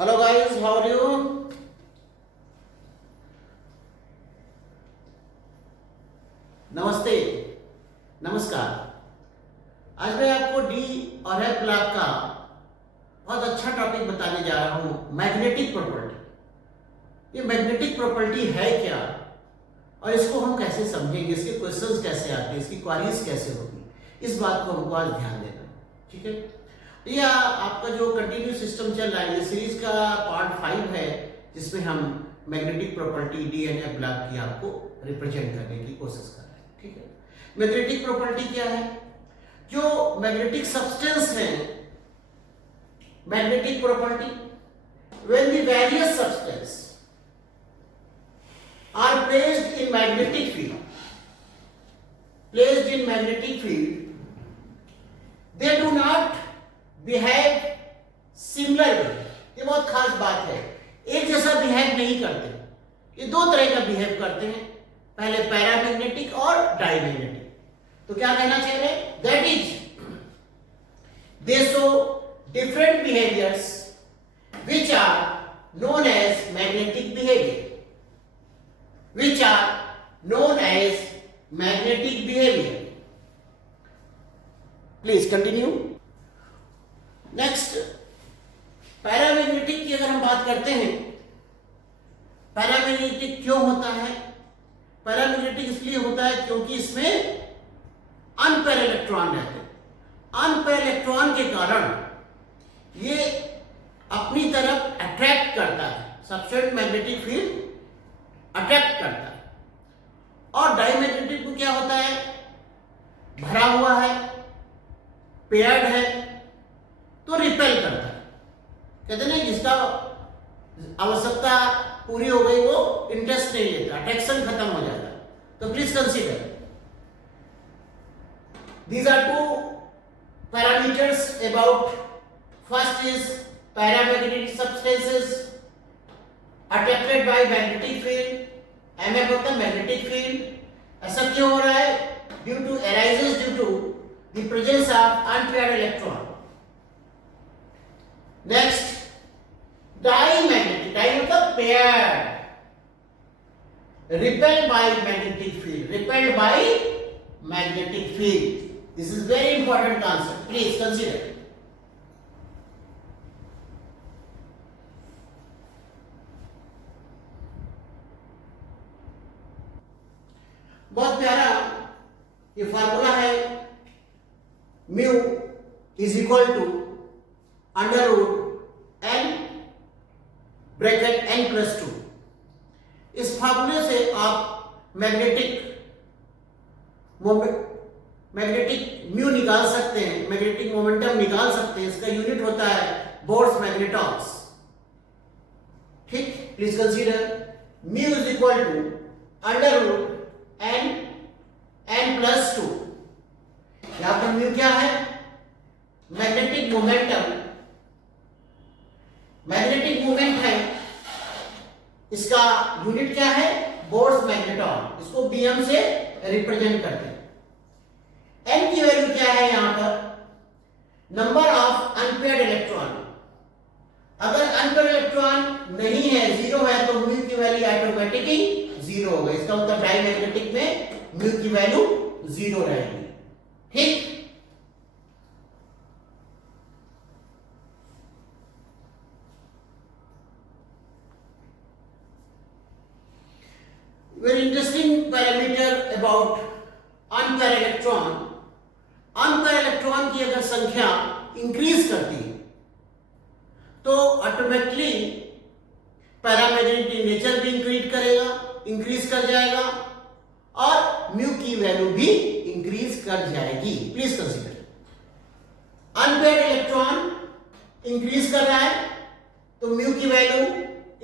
Hello guys, how are you? नमस्ते, नमस्कार। आज मैं आपको डी और एफ ब्लॉक का बहुत अच्छा टॉपिक बताने जा रहा हूँ, मैग्नेटिक प्रॉपर्टी। ये मैग्नेटिक प्रॉपर्टी है क्या और इसको हम कैसे समझेंगे, इसके क्वेश्चंस कैसे आते हैं, इसकी क्वारीज कैसे होगी, इस बात को हमको आज ध्यान देना है। ठीक है, ये आपका जो कंटिन्यू सिस्टम चल रहा है, ये सीरीज का पार्ट 5 है, जिसमें हम magnetic property D and F block की आपको रिप्रेजेंट करने की कोशिश कर रहे हैं। ठीक है, मैग्नेटिक प्रॉपर्टी क्या है? जो मैग्नेटिक सब्सटेंस है, magnetic property, when the various substance are placed in magnetic field, they do not behave similarly। ये बहुत खास बात है, एक जैसा बिहेव नहीं करते, ये दो तरह का बिहेव करते हैं, पहले पैरामैग्नेटिक और डायमैग्नेटिक। तो क्या कहना चाह रहे हैं? That is they show different behaviours which are known as magnetic behavior, which are known as magnetic behavior। Please continue. Next, paramagnetic की अगर हम बात करते हैं, पैरामैग्नेटिक क्यों होता है? पैरामैग्नेटिक इसलिए होता है क्योंकि इसमें अनपेयर इलेक्ट्रॉन रहते हैं। अनपेयर इलेक्ट्रॉन के कारण ये अपनी तरफ अट्रैक्ट करता है, सब्सटेंट मैग्नेटिक फील्ड अट्रैक्ट करता है। और डायमैग्नेटिक में क्या होता है? भरा हुआ है, पेयर्ड है, तो रिपेल करता है। कहते हैं जिसका आवश्यकता पूरी हो गई वो इंटरेस्ट नहीं लेता, अट्रैक्शन खत्म हो जाता है। तो please consider these are two parameters about, first is paramagnetic substances attracted by magnetic field, MF होता है मैग्नेटिक फील्ड। ऐसा क्यों हो रहा है? arises due to the presence of unpaired electron। next, diamagnetic, di मतलब paired, repelled by magnetic field, this is very important concept, please consider। बहुत प्यारा ये फार्मूला है, mu is equal to under root n bracket n plus 2। इस फार्मूले से आप magnetic mu निकाल सकते हैं, मैग्नेटिक मोमेंटम निकाल सकते हैं। इसका यूनिट होता है बोर्स मैग्नेटॉन्स। ठीक, please consider mu is equal to under root n plus 2। यहां पर म्यू क्या है? मैग्नेटिक मोमेंटम, मैग्नेटिक मोमेंट है, इसका यूनिट क्या है? Bourse magneton. इसको बीएम से रिप्रेजेंट करते हैं। एन की वैल्यू क्या है? यहां पर नंबर ऑफ अनपेयर्ड इलेक्ट्रॉन। अगर अनपेयर्ड इलेक्ट्रॉन नहीं है, जीरो है, तो म्यू की वैल्यू ऑटोमेटिकली जीरो होगा। इसका मतलब डायमैग्नेटिक में म्यू की वैल्यू जीरो रहेगी। ठीक, very interesting parameter about unpaired electron। Unpaired electron की अगर संख्या इंक्रीज करती है तो ऑटोमेटिकली पैरामैग्नेटिक नेचर भी इंक्रीज कर जाएगा और म्यू की वैल्यू भी इंक्रीज कर जाएगी। Please consider unpaired electron increase कर रहा है तो म्यू की वैल्यू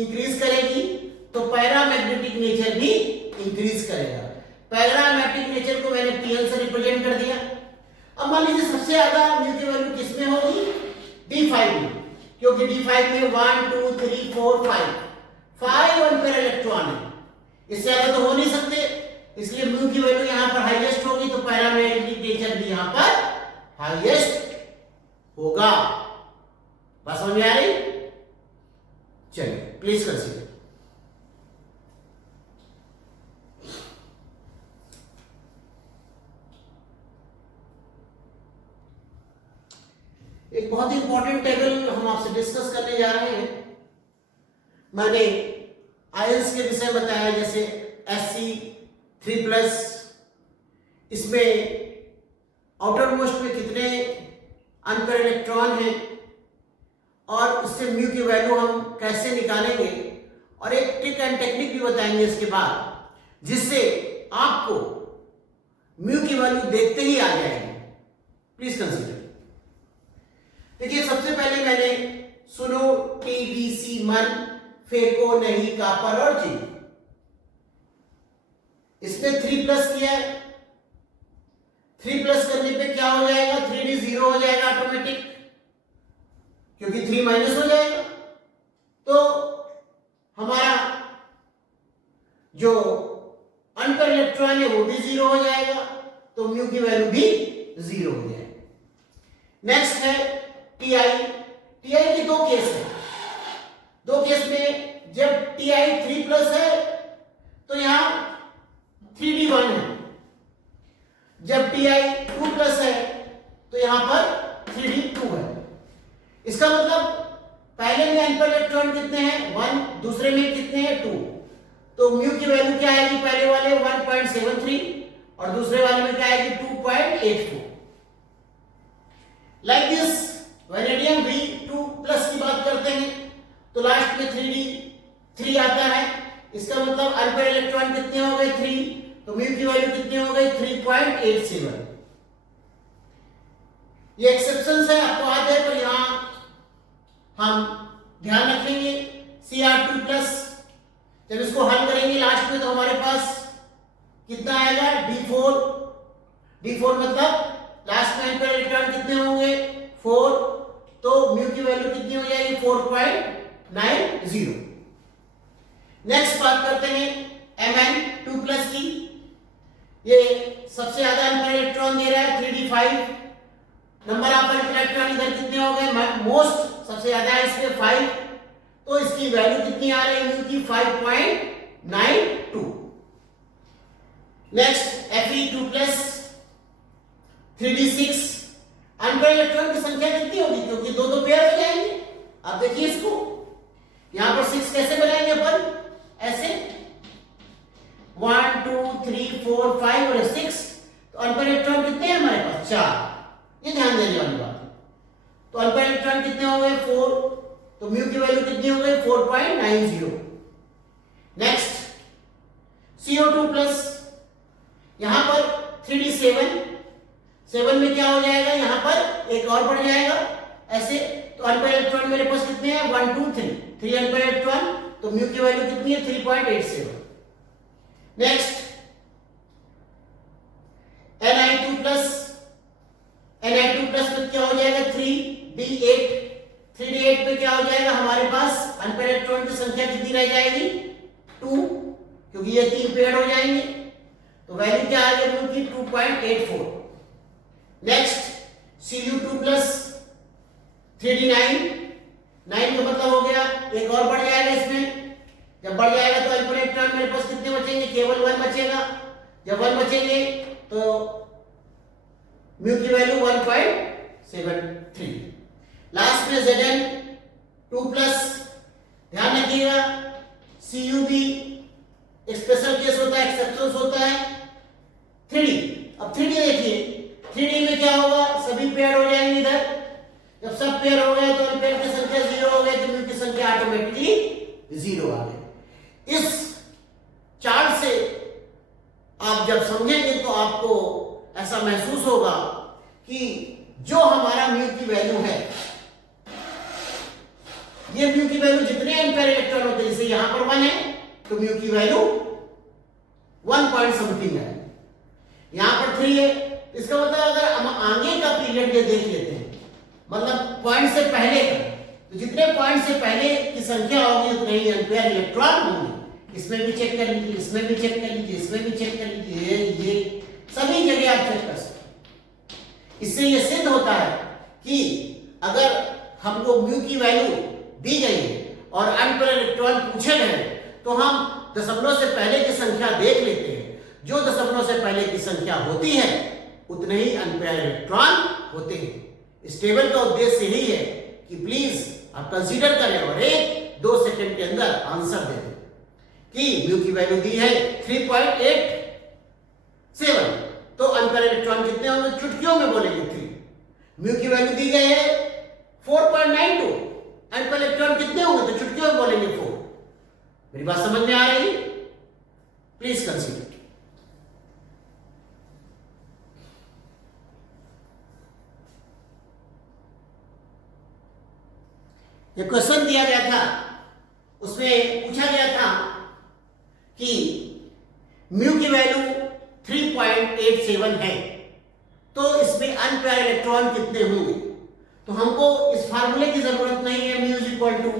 इंक्रीज करेगी, तो पैरामैग्नेटिक नेचर भी इंक्रीज करेगा। पैरामैग्नेटिक नेचर को मैंने पीएल से रिप्रेजेंट कर दिया। अब मान लीजिए सबसे ज्यादा म्यू की वैल्यू किसमें होगी? D5 में, क्योंकि D5 में 1 2 3 4 5 अनपेयर इलेक्ट्रॉन है, इससे ज्यादा तो हो नहीं सकते, इसलिए म्यू की वैल्यू यहां पर हाईएस्ट होगी, तो पैरामैग्नेटिक नेचर भी यहां पर हाईएस्ट होगा। बात समझ में आ रही? चलिए प्लीज कंसीडर। एक बहुत इंपॉर्टेंट टेबल हम आपसे डिस्कस करने जा रहे हैं। मैंने आयंस के विषय बताया, जैसे Sc3+, इसमें आउटर मोस्ट में कितने अनपेयर इलेक्ट्रॉन हैं और उससे म्यू की वैल्यू हम कैसे निकालेंगे, और एक ट्रिक एंड टेक्निक भी बताएंगे इसके बाद, जिससे आपको म्यू की वैल्यू देखते ही आ जाएगी। Please consider. देखिए, सबसे पहले मैंने सुनो TBC मन, फेंको नहीं कॉपर और जिंक, इसमें 3+ किया है। 3+ करने पे क्या हो जाएगा, 3D 0 हो जाएगा ऑटोमेटिक, क्योंकि 3 माइनस हो जाएगा। तो हमारा जो अनपेयर इलेक्ट्रॉन है वो भी 0 हो जाएगा, तो म्यू की वैल्यू भी 0 हो जाएगी। नेक्स्ट है Ti। Ti के दो केस है। दो केस में जब Ti 3+ है तो यहां 3D 1 है, जब Ti 2+ है तो यहां पर 3D 2 है। इसका मतलब पहले में अनपेयर इलेक्ट्रॉन कितने हैं, 1, दूसरे में कितने हैं, 2, तो म्यू की वैल्यू क्या आएगी, पहले वाले 1.73 और दूसरे वाले में क्या आएगी 2.84। लाइक दिस वेनेडियम V2+ की बात करते हैं तो लास्ट में 3D 3 आता है। इसका मतलब अनपेयर इलेक्ट्रॉन कितने हो गए, 3, तो म्यू की वैल्यू कितनी हो गई, 3.87। ये एक्सेप्शंस है, आपको याद है, पर यहां हम ध्यान रखेंगे। Cr2+, जब इसको हल करेंगे लास्ट में तो हमारे पास कितना आएगा, D4 मतलब लास्ट में अनपेयर इलेक्ट्रॉन कितने होंगे, 4, तो म्यू की वैल्यू कितनी हो जाएगी, 4.90। नेक्स्ट बात करते हैं Mn2+ की। ये सबसे ज्यादा अनपेयर इलेक्ट्रॉन दे रहा है, 3D5। नंबर ऑफ इलेक्ट्रॉन इधर कितने हो गए, मोस्ट सबसे ज्यादा है इसमें 5, तो इसकी वैल्यू कितनी आ रही है म्यू की, 5.92। Next Fe2+, 3D6। Unpaired electron की संख्या कितनी होगी, क्योंकि दो दो पेयर हो जाएंगे। अब देखिए इसको, यहां पर 6 कैसे बनाएंगे अपन, ऐसे 1 2 3 4 5 और 6, तो अनपेयर इलेक्ट्रॉन कितने हैं हमारे पास, 4। ये ध्यान देने वाली बात है। तो अनपेयर इलेक्ट्रॉन कितने हो गए, 4, तो म्यू की वैल्यू कितनी हो गई, 4.90। नेक्स्ट CO2+, यहां पर 3D7, 7 में क्या हो जाएगा, यहां पर एक और बढ़ जाएगा ऐसे, तो अनपेयर इलेक्ट्रॉन मेरे पास कितने हैं, 1 2 3 अनपेयर इलेक्ट्रॉन, तो म्यू की वैल्यू कितनी है, 3.87। नेक्स्ट Ni2+, Ni2+ में क्या हो जाएगा, 3D8। 3D8 पे क्या हो जाएगा, हमारे पास अनपेयर इलेक्ट्रॉन की संख्या कितनी रह जाएगी, 2, क्योंकि ये 3 पेयर हो जाएंगे, तो वैल्यू क्या आ जाएगी उनकी, 2.84। Next Cu2+, 3D9। 9 का मतलब हो गया एक और बढ़ जाएगा इसमें, जब बढ़ जाएगा तो अनपेयर इलेक्ट्रॉन मेरे पास कितने बचेंगे, केवल 1 बचेगा। जब 1 बचेंगे तो म्यू की वैल्यू 1.73। लास्ट में Zn2+, ध्यान रखिएगा, Cub एक स्पेशल केस होता है, एक्सेप्शन होता है। 3D, अब 3D देखिए, 3D में क्या होगा, सभी पेयर हो जाएंगे इधर, जब सब पेयर हो गए तो अनपेयर की संख्या 0 हो गई, तो म्यू की संख्या ऑटोमेटिकली 0 आ गई। इस चार्ट से आप जब समझेंगे तो आपको ऐसा महसूस होगा कि जो हमारा म्यू की वैल्यू है, ये म्यू की वैल्यू जितने अनपेयर इलेक्ट्रॉन होते हैं, जैसे यहां पर 1 है तो म्यू की वैल्यू 1 पॉइंट समथिंग है, यहां पर 3 है, इसका मतलब अगर हम आगे का पीरियड ये देख लेते हैं, मतलब पॉइंट से पहले का, तो जितने पॉइंट से पहले की संख्या होगी उतने ही अनपेयर इलेक्ट्रॉन होंगे। इसमें भी चेक कर लीजिए, इसमें भी चेक कर लीजिए, इसमें भी चेक कर लीजिए, ये सभी जगह आप चेक कर सकते। इससे ये सिद्ध होता है कि अगर हमको म्यू की वैल्यू दी गई है और अनपेयर इलेक्ट्रॉन पूछे गए तो हम दशमलव से पहले की संख्या देख लेते हैं। जो दशमलव से पहले की संख्या होती है उतने ही अनपेयर इलेक्ट्रॉन होते हैं। इस टेबल का उद्देश्य यही है कि प्लीज आप कंसीडर करें और 1-2 सेकंड के अंदर आंसर दे दें कि म्यू की वैल्यू दी है 3.87, तो अनपेयर इलेक्ट्रॉन कितने होंगे? चुटकियों में बोलेंगे 3। म्यू की वैल्यू दी गई है 4.92, अनपेयर इलेक्ट्रॉन कितने होंगे? तो चुटकियों में बोलेंगे 4। मेरी बात समझ में आ रही है? Please consider. एक क्वेश्चन दिया गया था, उसमें पूछा गया था कि म्यू की वैल्यू 3.87 है, तो इसमें अनपेयर इलेक्ट्रॉन कितने होंगे? तो हमको इस फार्मूले की जरूरत नहीं है। Mu is equal to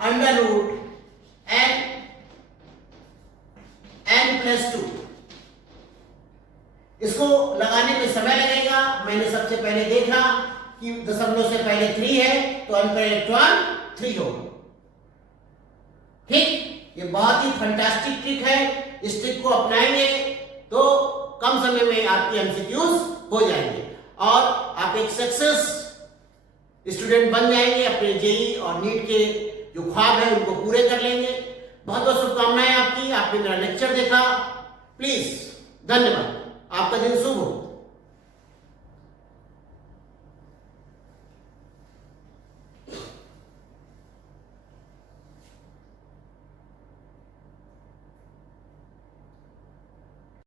n+2। इसको लगाने में समय लगेगा। मैंने सबसे पहले देखा कि दशमलव से पहले 3 है तो अनपेयर इलेक्ट्रॉन 3 होगा। ठीक, ये बहुत ही फंटास्टिक ट्रिक है। इस ट्रिक को अपनाएंगे तो कम समय में आपके एमसीक्यूज हो जाएंगे और आप एक सक्सेस स्टूडेंट बन जाएंगे। अपने जेई और नीट के जो ख्वाब है उनको पूरे कर लेंगे। बहुत बहुत शुभकामनाएं आपकी। आपने मेरा लेक्चर देखा, प्लीज धन्यवाद। आपका दिन शुभ हो।